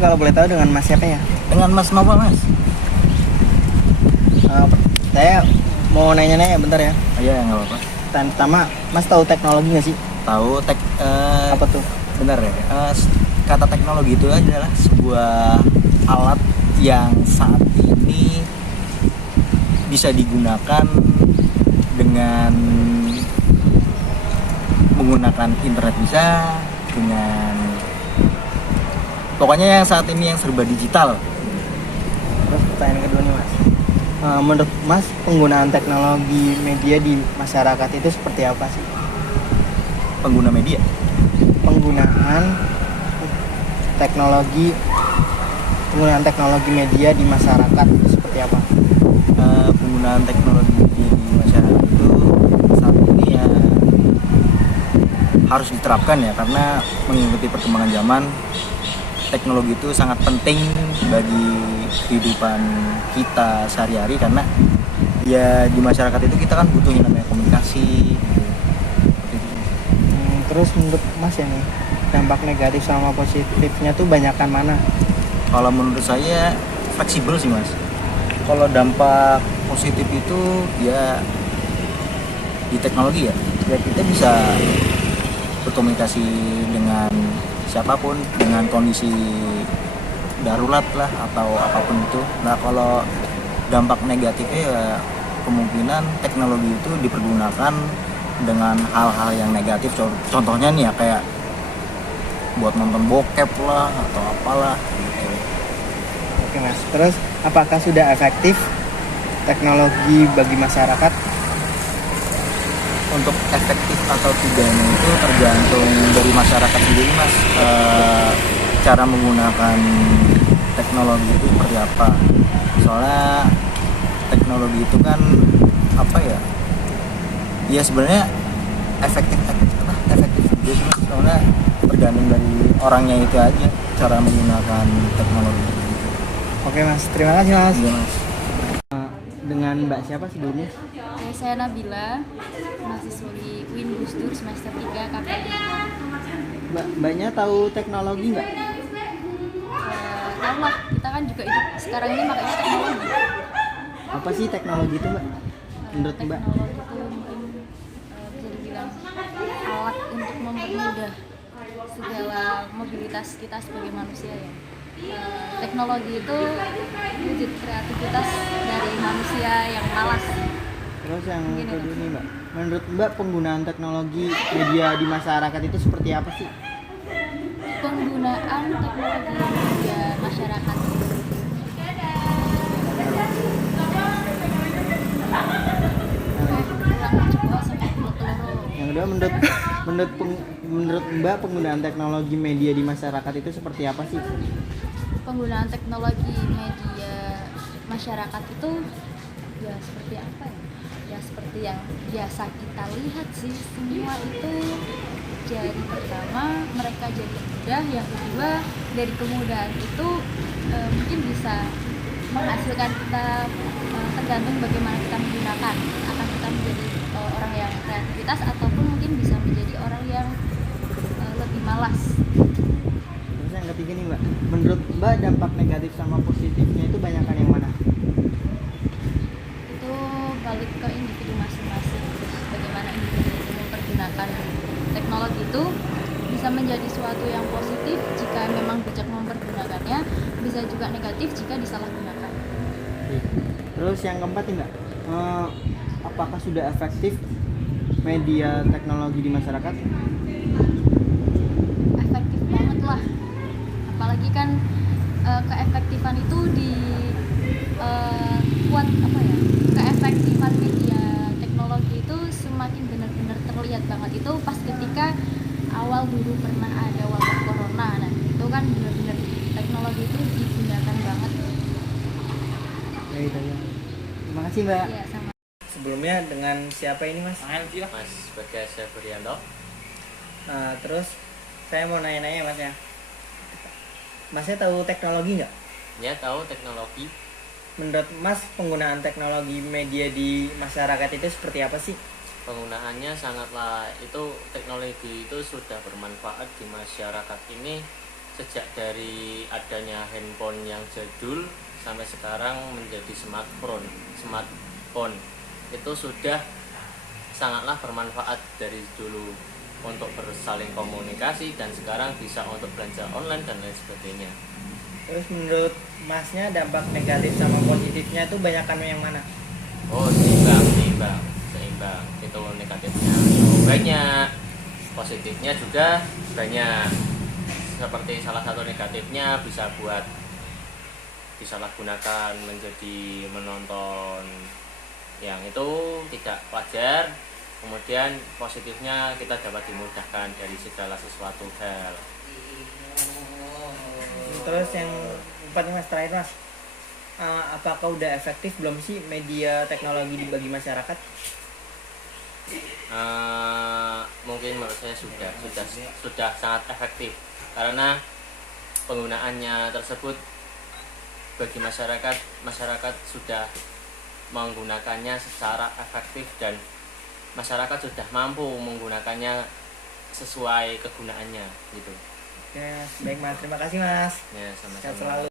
kalau boleh tahu dengan Mas siapa ya? Dengan Mas Novel, Mas. Saya mau nanya-nanya bentar ya. Iya, nggak apa-apa. Pertama, Mas tahu teknologi nggak sih? Tahu Apa tuh? benar ya. Kata teknologi itu adalah sebuah alat yang saat ini bisa digunakan dengan menggunakan internet, bisa dengan pokoknya yang saat ini yang serba digital. Terus pertanyaan kedua nih Mas. Menurut Mas penggunaan teknologi media di masyarakat itu seperti apa sih? Pengguna media, Penggunaan teknologi media di masyarakat itu seperti apa? penggunaan teknologi media di masyarakat itu saat ini ya harus diterapkan ya, karena mengikuti perkembangan zaman teknologi itu sangat penting bagi kehidupan kita sehari-hari, karena ya di masyarakat itu kita kan butuh yang namanya komunikasi gitu. Terus menurut Mas ya nih, dampak negatif sama positifnya tuh banyakan mana? Kalau menurut saya fleksibel sih Mas. Kalau dampak positif itu ya di teknologi ya kita bisa berkomunikasi dengan siapapun dengan kondisi darurat lah atau apapun itu. Nah kalau dampak negatifnya ya kemungkinan teknologi itu dipergunakan dengan hal-hal yang negatif. Contohnya nih ya kayak buat nonton bokep lah atau apalah gitu. Oke Mas, terus apakah sudah efektif teknologi bagi masyarakat? Untuk efektif atau tidaknya itu tergantung dari masyarakat sendiri Mas. Cara menggunakan teknologi itu seperti apa, soalnya teknologi itu kan apa ya, ya sebenarnya efektif juga sih Mas, soalnya tergantung dari orangnya itu aja cara menggunakan teknologi itu. Oke Mas, terima kasih Mas. Iya Mas. Dengan Mbak siapa sebelumnya? Saya Nabila, mahasiswi UIN Gus Dur semester 3 KPI. Mbaknya tahu teknologi nggak? Tahu lah, kita kan juga hidup sekarang ini makanya teknologi. Apa sih teknologi itu Mbak? Menurut Mbak? Teknologi itu mungkin bisa dibilang alat untuk mempermudah segala mobilitas kita sebagai manusia ya. Teknologi itu wujud kreativitas dari manusia yang malas. Terus yang kedua nih Mbak, menurut Mbak penggunaan teknologi media di masyarakat itu seperti apa sih? Penggunaan teknologi media masyarakat Yang kedua menurut Mbak penggunaan teknologi media di masyarakat itu seperti apa sih? Penggunaan teknologi media masyarakat itu ya seperti apa ya? Ya seperti yang biasa kita lihat sih, semua itu jadi pertama mereka jadi mudah, yang kedua dari kemudahan itu mungkin bisa menghasilkan kita, tergantung bagaimana kita menggunakan, akan kita menjadi orang yang kreativitas ataupun mungkin bisa menjadi orang yang lebih malas. Terus yang ketiga nih Mbak, menurut Mbak dampak negatif sama positifnya itu banyakan yang mana? Itu balik ke individu masing-masing, bagaimana individu itu mempergunakan teknologi itu. Bisa menjadi suatu yang positif jika memang bijak mempergunakannya, bisa juga negatif jika disalahgunakan. Terus yang keempat nih Mbak, apakah sudah efektif media teknologi di masyarakat? Efektif banget lah, apalagi kan keefektifan itu kuat apa ya, keefektifan media teknologi itu semakin benar-benar terlihat banget itu pas ketika awal dulu pernah ada wabah corona. Nah itu kan benar-benar teknologi itu digunakan banget. Ya itu ya. Terima kasih Mbak. Iya sama. Sebelumnya dengan siapa ini Mas? Mas sebagai Severianto. Terus saya mau nanya-nanya Mas ya. Masnya tahu teknologi nggak? Ya tahu teknologi. Menurut Mas penggunaan teknologi media di masyarakat itu seperti apa sih? Penggunaannya sangatlah, itu teknologi itu sudah bermanfaat di masyarakat ini sejak dari adanya handphone yang jadul sampai sekarang menjadi smartphone itu sudah sangatlah bermanfaat dari dulu untuk bersaling komunikasi dan sekarang bisa untuk belanja online dan lain sebagainya. Terus menurut masnya dampak negatif sama positifnya itu banyakan yang mana? Oh, seimbang. Itu negatifnya banyak, positifnya juga banyak. Seperti salah satu negatifnya bisa buat disalahgunakan menjadi menonton yang itu tidak wajar. Kemudian positifnya kita dapat dimudahkan dari segala sesuatu hal. Terus yang empat nih mas, terakhir mas, apakah udah efektif belum sih media teknologi bagi masyarakat? Mungkin menurut saya sudah sangat efektif karena penggunaannya tersebut bagi masyarakat sudah menggunakannya secara efektif dan masyarakat sudah mampu menggunakannya sesuai kegunaannya gitu. Ya, baik mas, terima kasih mas. Ya, Sehat sama-sama. selalu.